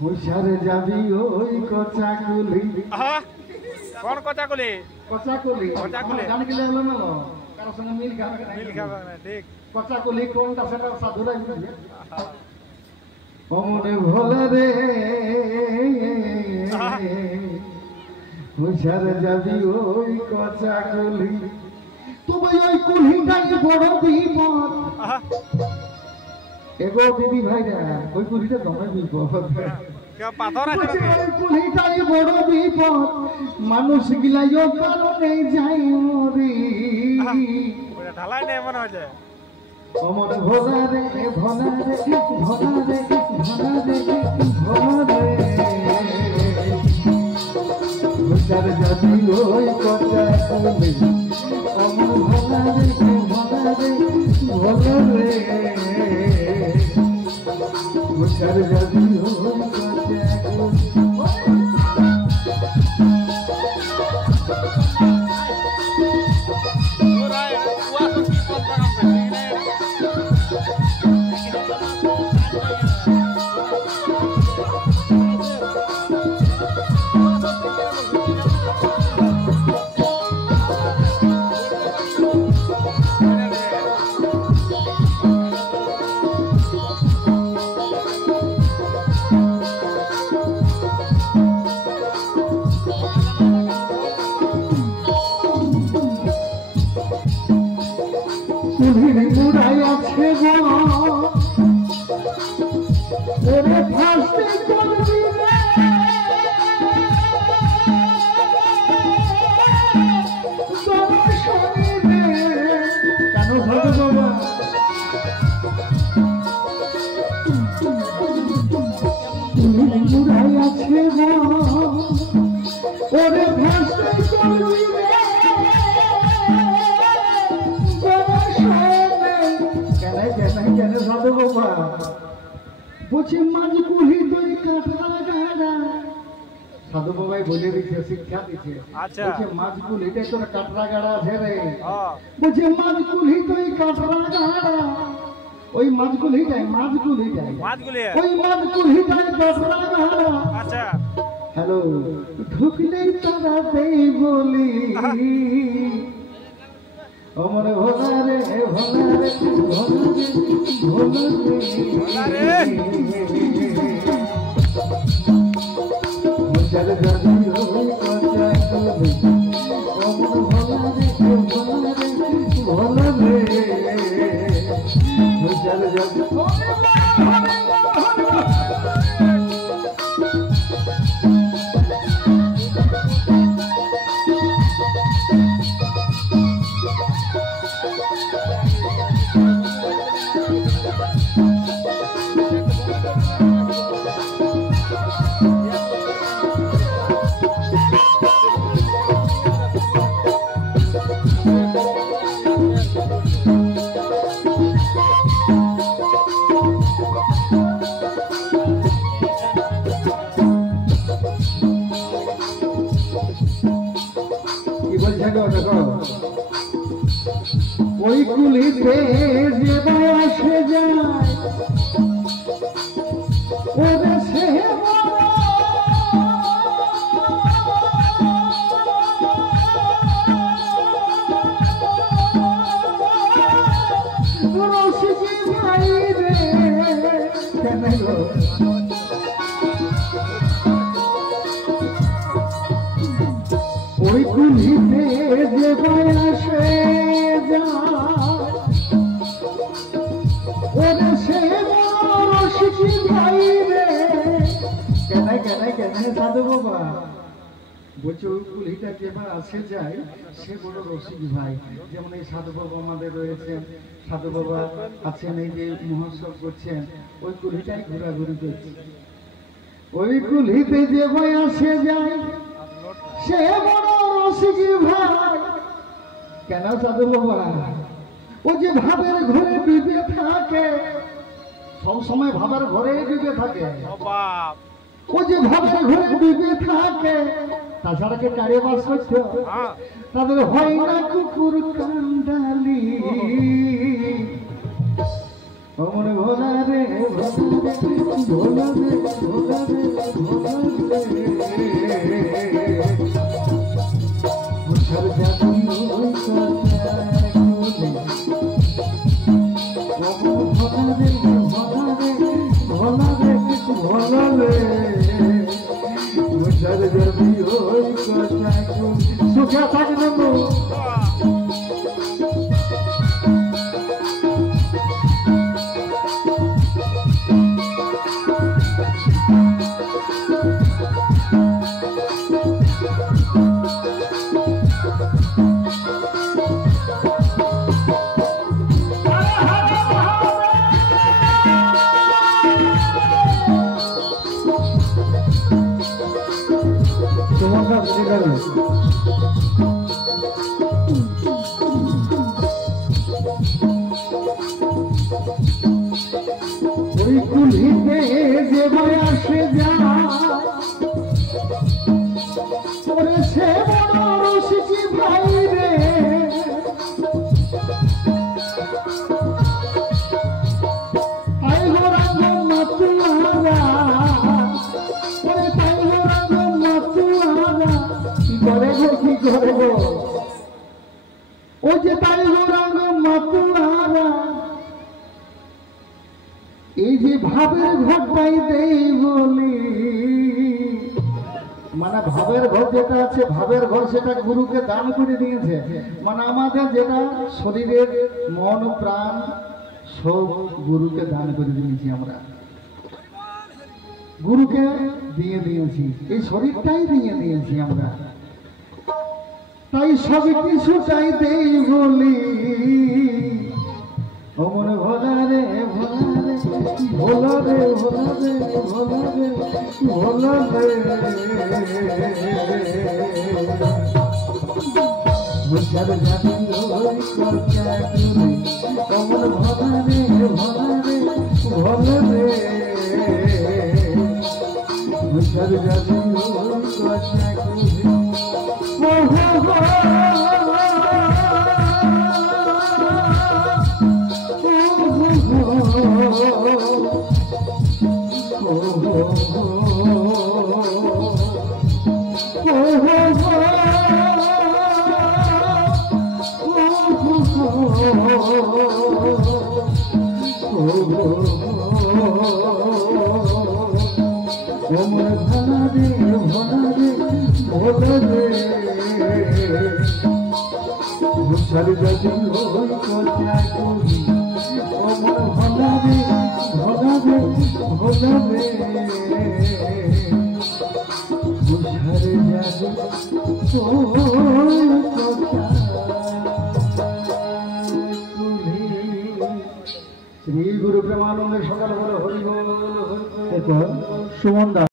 হুশারে যাবি ওই কচাকুলি। কোন কচাকুলি? কচাকুলি গান গেলে হলো না কারোর সঙ্গে মিল খাবে না। ঠিক কচাকুলি কোনটা সেটা সাধুরাই বুঝবে। অমনে ভোলা রে হুশারে যাবি ওই কচাকুলি। তবে ওই কুলিটাই বড় বিপদ। এগো দিদি ভাইরা ওই কুলিটা দমে বিপদ। কুলিটাই বড় বিপদ, মানুষ গিলাইও কারণে যাই মরি। ঢালাই নেই মনে হচ্ছে। অমর ভোলা রে ভোলা রে ভোলা রে ভোলা রে ভোলা রে হুশার যাবি ওই কথা কুলি। অমর ভোলা রে ভোলা রে ভোলা রে হুশার যাবি ওই কুলির মুড়াই আছে গো ওরে ফাঁসতে করবি রে। তোমার শরীরে কেন ভগবান কুলির মুড়াই আছে গো ওরে ফাঁসতে করবি রে। বলছে মাঝ কুলি তুই কাঁঠা গাড়া। সাধু বাবাই বলে দিচ্ছে, শিক্ষা দিচ্ছে। বলছে মাঝ কুলি তোর কাঁঠা গাড়া আছে রে। বলছে মাঝ কুলি তুই কাঁঠা গাড়া। ওই মাঝ কুলিটাই ওই মাঝ কুলিটাই কাঁঠা গাড়া। হ্যালো ঢুকলেই তারা দেই বলি। অমর ভোলা রে ভোলা রে ভোলা রে হুশার যাবি ওই কচাকুলি। অমর ভোলা রে ভোলা রে ভোলা রে হুশার যাবি। ওই কুলিতে যে বয়সে যায় ওরে সে রসিকি ভাই রে কেন ওই কুলিতে যে বয়সে ওরে সে রসিকি ভাই রে কেন সাধু বাবা। বলছে ওই কুলিটা যেবার আসে যায় সে বড় রসিক ভাই। যেমন এই সাধু বাবা আমাদের রয়েছেন, সাধু বাবা আছেন, এই যে মহোৎসব করছেন, ওই কুলিটাই ঘোরাঘুরি করছে। ওই কুলিতে যে ভাই আসে যায় সে বড় রসিক ভাই। কেন সাধু বাবা? ও যে ভাবের ঘরে ডুবে থাকে, সব সময় ভাবের ঘরে ডুবে থাকে। ও যে ভাবের ঘরে ডুবে থাকে তাছাড়া কে কারে বাস করছে হ্যাঁ তাদের হয় না কুকুর কান্ডালি অমর ভোলা রে ভোলা রে ভোলা রে ভোলা রে মুছার জাদু ওই কথা গুলি অমর ভোলা রে ভোলা রে ভোলা রে ভোলা রে মুছার জাদু ওই কথা গুলি সুখে থাকবে তো ওই কুলিতে যে বয়সে যায় ওরে সে বড় রসিকি ভাই রে তাই গোরাঙ্গ মাতুয়ারা ওরে তাই গোরাঙ্গ মাতুয়ারা করে গো কি করে গো ও যে তাই গোরাঙ্গ মাতুয়ারা এই যে ভাবের ঘরটাই দেই বলি মানে ভাবের ঘর যেটা আছে ভাবের ঘর সেটা গুরুকে দান করে দিয়েছে মানে আমাদের যেটা শরীরের মন প্রাণ সব গুরুকে দান করে দিয়েছি আমরা গুরুকে দিয়ে দিয়েছি এই শরীরটাই দিয়ে দিয়েছি আমরা তাই সব কিছুটাই দেই বলি অমর ভোলা রে ভোলা রে ভোলা রে ভোলা রে ভোলা রে ভোলা রে মুছার জাদু ওই কথা গুলি অমর ভোলা রে ভোলা রে ভোলা রে মুছার জাদু ওই কথা গুলি ও হো মুছার জাদু ওই কথা গুলি অমর ভোলা রে ভোলা রে ভোলা রে মুছার জাদু ওই কথা গুলি শ্রী গুরু প্রেমানন্দের সকাল বলে হরি বল সুমন দাস।